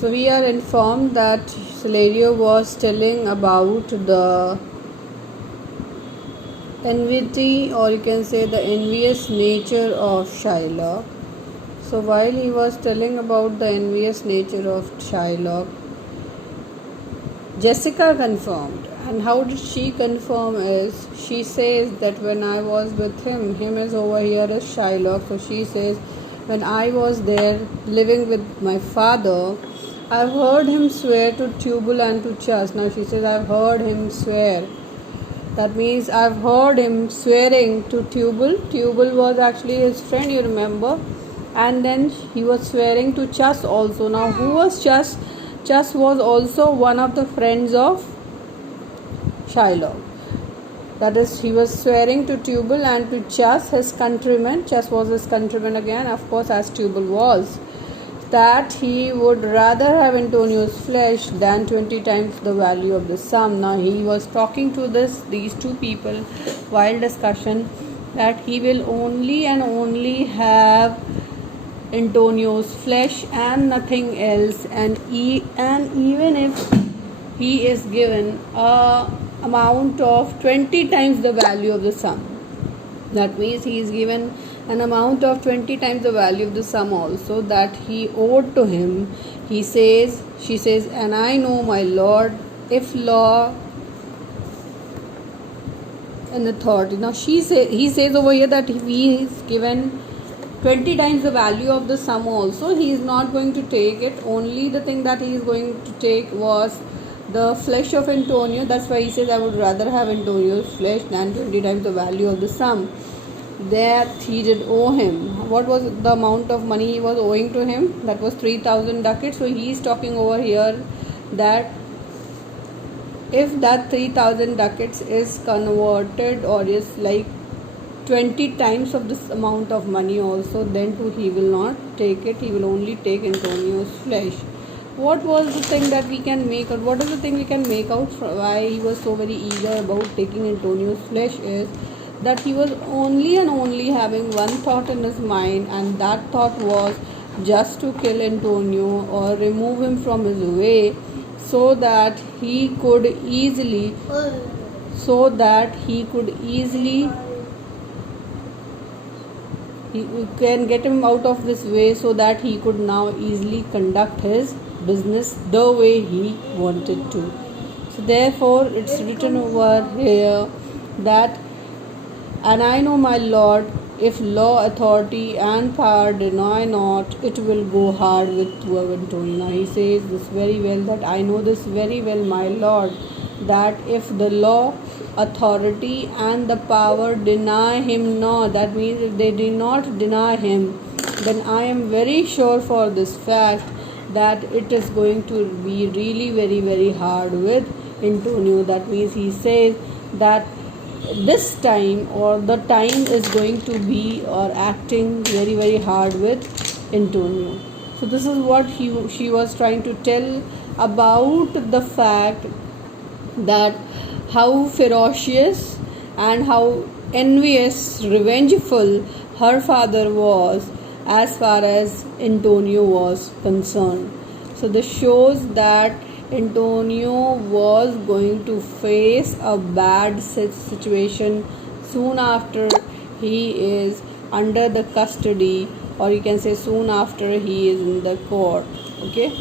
So we are informed that Celerio was telling about the envy, or you can say the envious nature of Shylock. So while he was telling about the envious nature of Shylock, Jessica confirmed. And how did she confirm is, she says that when I was with him is over here as Shylock. So she says, when I was there living with my father, I've heard him swear to Tubal and to Chas. Now she says, I've heard him swear. That means I've heard him swearing to Tubal. Tubal was actually his friend, you remember. And then he was swearing to Chas also. Now who was Chas? Chas was also one of the friends of Shylock. That is, he was swearing to Tubal and to Chas, his countryman. Chas was his countryman again, of course, as Tubal was. That he would rather have Antonio's flesh than 20 times the value of the sum. Now he was talking to these two people while discussion that he will only and only have Antonio's flesh and nothing else, and even if he is given a amount of 20 times the value of the sum, that means he is given an amount of 20 times the value of the sum also that he owed to him. She says, and I know, my lord, if law and authority. Now he says over here that if he is given 20 times the value of the sum also, he is not going to take it. Only the thing that he is going to take was the flesh of Antonio. That's why he says, I would rather have Antonio's flesh than 20 times the value of the sum that he did owe him. What was the amount of money he was owing to him? That was 3,000 ducats. So he is talking over here that if that 3,000 ducats is converted or is like 20 times of this amount of money also, then too he will not take it. He will only take Antonio's flesh. What was the thing that we can make out? What is the thing we can make out why he was so very eager about taking Antonio's flesh is that he was only and only having one thought in his mind, and that thought was just to kill Antonio or remove him from his way so that he could easily he can get him out of this way so that he could now easily conduct his business the way he wanted to. So therefore it's written over here that, and I know, my lord, if law, authority and power deny not, it will go hard with Antonio. Now he says this very well, that I know this very well, my lord, that if the law, authority and the power deny him not, that means if they do not deny him, then I am very sure for this fact that it is going to be really very very hard with Antonio. That means he says that this time or the time is going to be or acting very very hard with Antonio. So this is what she was trying to tell about the fact that how ferocious and how envious, revengeful her father was as far as Antonio was concerned. So this shows that Antonio was going to face a bad situation soon after he is under the custody, or you can say soon after he is in the court. Okay.